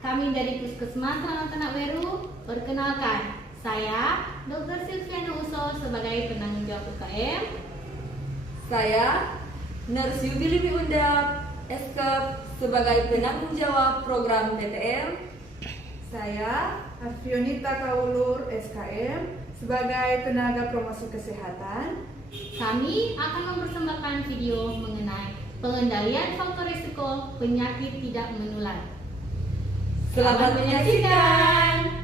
Kami dari Puskesmas Tanak Weru perkenalkan, saya Dr. Silviana Uso sebagai penanggung jawab UKM. Saya Nurse Yubilimi Undap, Eskap sebagai penanggung jawab program PTM. Saya Afionita Kaulur, SKM sebagai tenaga promosi kesehatan. Kami akan mempersembahkan video mengenai pengendalian faktor risiko penyakit tidak menular. Selamat menyaksikan.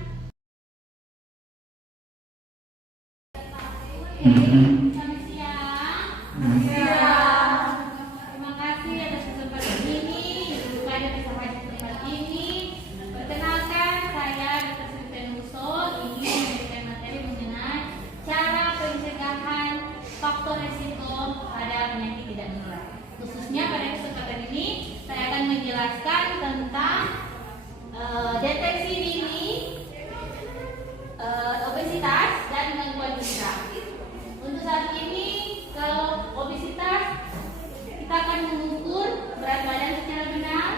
Selamat siang. Terima kasih atas kesempatan ini. Dibuka dan disampaikan kesempatan ini. Perkenalkan, saya Dr. Silviana Uso ingin memberikan materi mengenai cara pencegahan faktor risiko pada penyakit tidak menular. Khususnya pada kesempatan ini, saya akan menjelaskan tentang deteksi dini obesitas dan gangguan ginjal. Untuk saat ini, kalau obesitas, kita akan mengukur berat badan secara benar,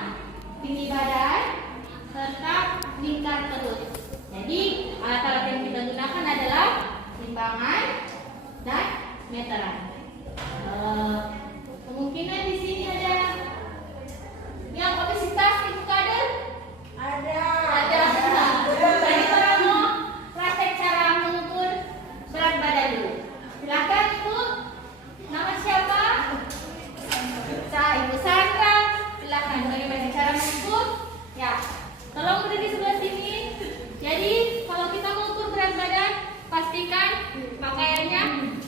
tinggi badan, serta lingkar perut. Jadi, alat-alat yang kita gunakan adalah timbangan dan meteran. Kemungkinan di sini ada yang obesitas ibu kader? Ada. Jadi kalau mau praktek cara mengukur berat badan dulu. Silakan Ibu. Nama siapa? Ibu Sandra. Silakan bagaimana cara mengukur? Ya. Tolong berdiri sebelah sini. Jadi kalau kita mengukur berat badan, pastikan pakaiannya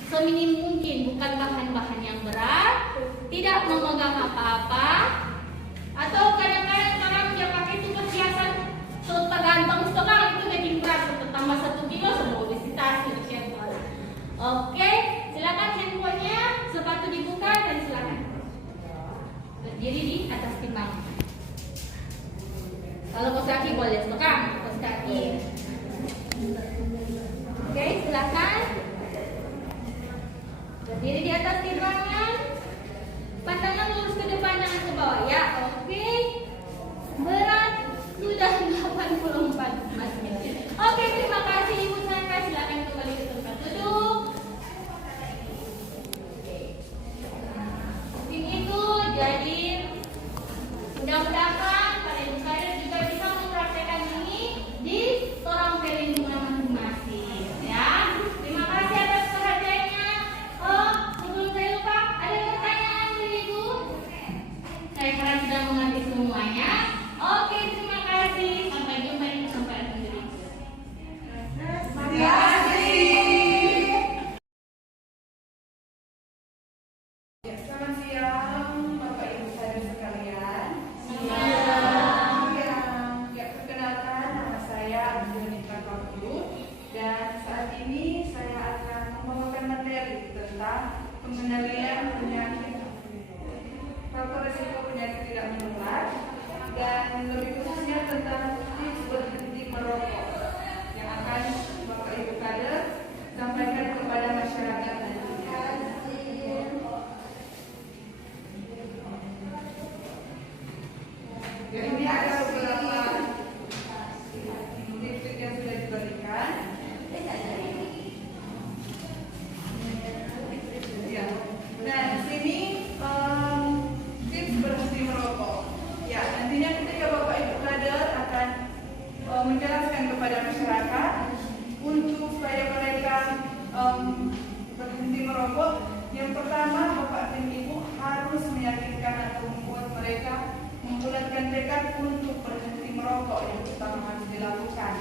seminim mungkin, bukan bahan-bahan yang berat, tidak memegang apa-apa, atau kadang-kadang orang yang pakai itu perhiasan tergantung setengah itu jadi berat, tambah 1 kilo semua obesitas gitu siapa. Oke, silakan handphonenya, sepatu dibuka dan silakan berdiri di atas timbangan. Kalau kos kaki boleh sekam, kos kaki. Oke, silakan berdiri di atas timbangan. Pandangan lurus ke depan, jangan ke bawah ya. Oke. Berat sudah 84 masnya. Oke, terima kasih Ibu Sandra. Silakan kembali ke tempat duduk. Ini itu jadi mudah-mudahan pada Ibu kader juga bisa mempraktekkan ini di torang perlindungan masing-masing ya. Terima kasih atas perhatiannya. Oh, sebelum saya lupa, ada pertanyaan dari Ibu? Saya harap sudah mengerti semuanya. Oke, terima kasih. Sampai jumpa di kesempatan berikutnya. Terima kasih. Ya, selamat siang Bapak Ibu saudara sekalian. Siang. Ya, perkenalkan nama saya Afionita Kaulur dan saat ini saya akan membawakan materi tentang pengendalian penyakit faktor risiko penyakit tidak menular dan lebih khususnya tentang tips berhenti merokok yang akan Bapak Ibu kader sampaikan kepada masyarakat nantinya. Ya, ini ada beberapa tips yang sudah diberikan. Ya. Nah, di sini tips berhenti merokok. Ya, nantinya ketika Bapak Ibu kader akan menjelaskan kepada masyarakat untuk supaya mereka berhenti merokok. Yang pertama, Bapak dan Ibu harus meyakinkan atau membuat mereka membulatkan tekad untuk berhenti merokok yang pertama harus dilakukan.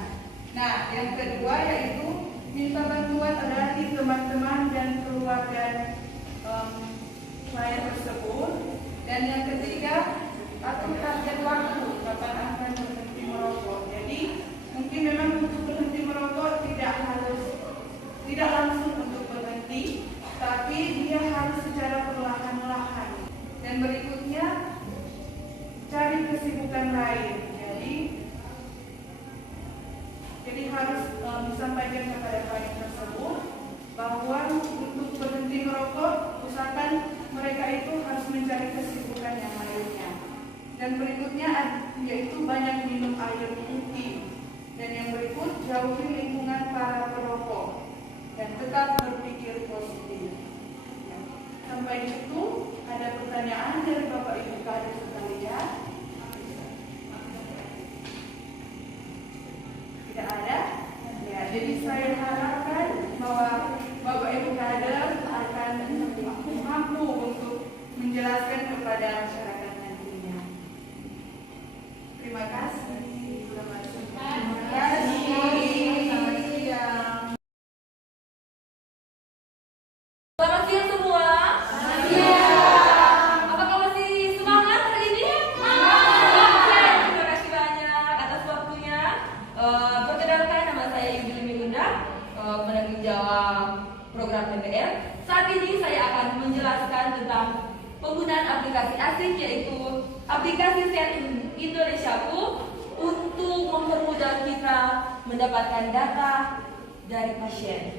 Nah, yang kedua yaitu minta bantuan dari teman-teman dan keluarga klien tersebut. Dan yang ketiga, atur target waktu kapan akan berhenti merokok. Jadi mungkin memang untuk berhenti merokok tidak langsung untuk berhenti, tapi dia harus secara perlahan-lahan. Dan berikutnya cari kesibukan lain. Jadi harus disampaikan kepada klien tersebut bahwa untuk berhenti merokok, usahakan mereka itu harus mencari kesibukan yang lainnya. Dan berikutnya yaitu banyak minum air putih. Dan yang berikut, jauhi lingkungan para perokok dan tetap berpikir positif. Ya. Sampai di situ ada pertanyaan dari Bapak Ibu kader sekalian? Tidak ada? Ya, jadi saya harapkan bahwa Bapak Ibu kader akan mampu untuk menjelaskan kepada masyarakat nantinya. Terima kasih. Selamat siang. Selamat siang semua. Selamat siang. Apakah masih semangat hari ini? Oke, terima kasih banyak atas waktunya. Perkenalkan, nama saya Yudhili Migunda, penanggung jawab program PTM. Saat ini saya akan menjelaskan tentang penggunaan aplikasi asing, yaitu aplikasi Sehat Indonesiaku, untuk mempermudah kita mendapatkan data dari pasien.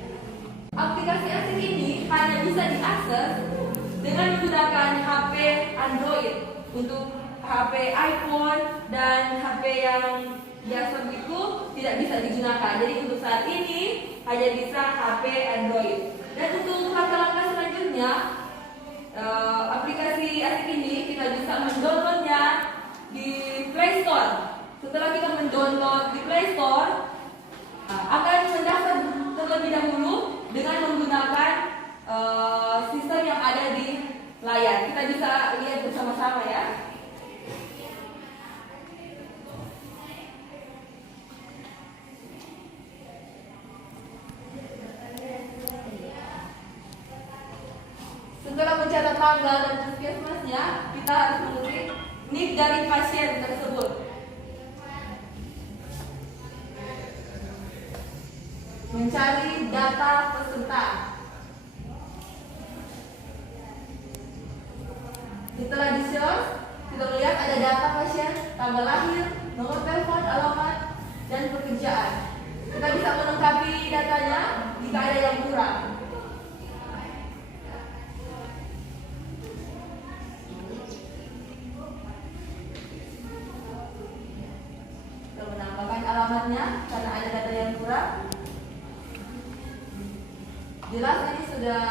Aplikasi asing ini hanya bisa diakses dengan menggunakan HP Android. Untuk HP iPhone dan HP yang biasa itu tidak bisa digunakan. Jadi untuk saat ini hanya bisa HP Android. Dan untuk langkah-langkah selanjutnya, aplikasi asing ini kita bisa mendownloadnya di Play Store. Setelah kita mendownload di Play Store, akan mendaftar terlebih dahulu dengan menggunakan sistem yang ada di layar. Kita bisa lihat bersama-sama ya. Setelah mencatat tanggal dan puskesmasnya, kita harus mengetik NIK dari pasien tersebut. Mencari data peserta. Setelah di-search, kita lihat ada data pasien, tanggal lahir, nomor telepon, alamat, dan pekerjaan. Kita bisa melengkapi datanya jika ada yang kurang. Kita menambahkan alamatnya karena ada data yang kurang. Jelas ini sudah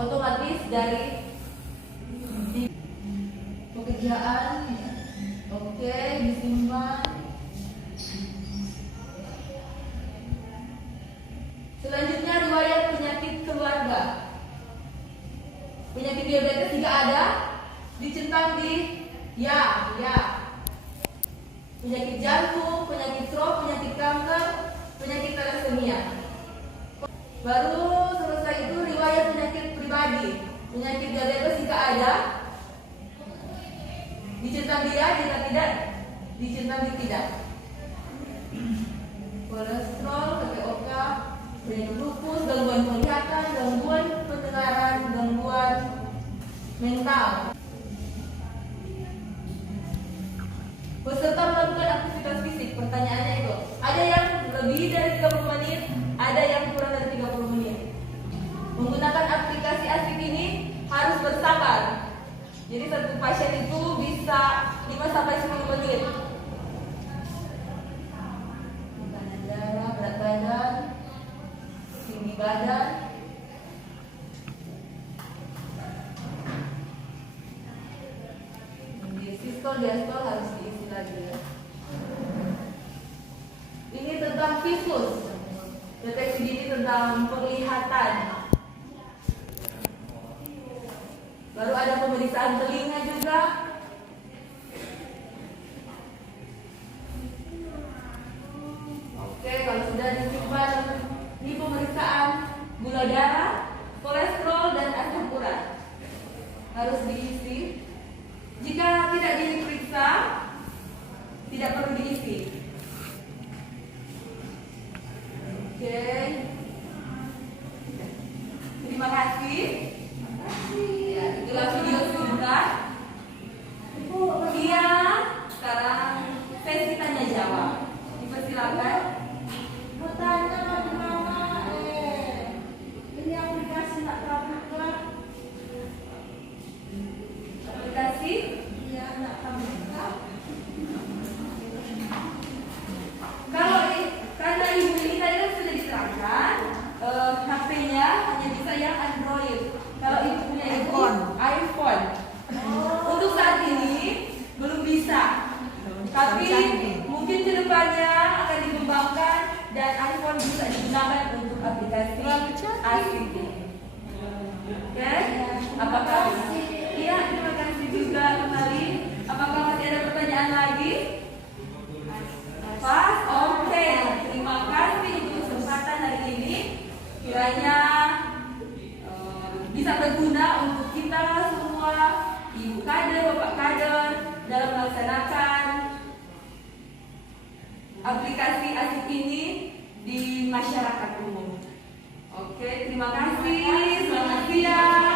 otomatis dari pekerjaan. Oke, disimpan. Selanjutnya riwayat penyakit keluarga. Penyakit diabetes jika ada dicentang di ya. Penyakit jantung, penyakit stroke, penyakit kanker, penyakit thalassemia. Baru selesai itu riwayat penyakit pribadi. Penyakit diabetes jika ada dicentang dia, jika tidak dicentang di tidak. Kolesterol, PPOK, penyakit lupus, gangguan penglihatan, gangguan pendengaran, gangguan mental. Peserta melakukan aktivitas fisik. Pertanyaannya itu, ada yang lebih dari 30 menit, ada yang kurang dari 30 menit. Menggunakan aplikasi asing ini harus bersabar. Jadi satu pasien itu bisa 5-10 menit. Tekanan darah, berat badan, tinggi badan. Sistol, diastol harus diisi lagi ya. Ini tentang visus. Deteksi dini tentang penglihatan. Baru ada pemeriksaan telinga juga. Oke, kalau sudah disimpan, ini pemeriksaan gula darah, kolesterol, dan asam urat. Harus diisi. Jika tidak diperiksa, tidak perlu diisi. Oke. Terima kasih. Ya, itulah video singkat. Iya, sekarang sesi tanya jawab. Dipersilakan. Bertanya bagaimana ini aplikasi nggak terbuka? Aplikasi Iya nggak terbuka. Tapi mungkin kedepannya akan dikembangkan dan iPhone bisa digunakan untuk aplikasi asing ini. Oke? Apakah? Iya, terima kasih juga kembali. Apakah masih ada pertanyaan lagi? Pas? Oke. Terima kasih untuk kesempatan hari ini. Kiranya bisa berguna untuk kita semua, ibu kader, bapak kader, dalam melaksanakan aplikasi asik ini di masyarakat umum. Oke, terima kasih. Selamat siang.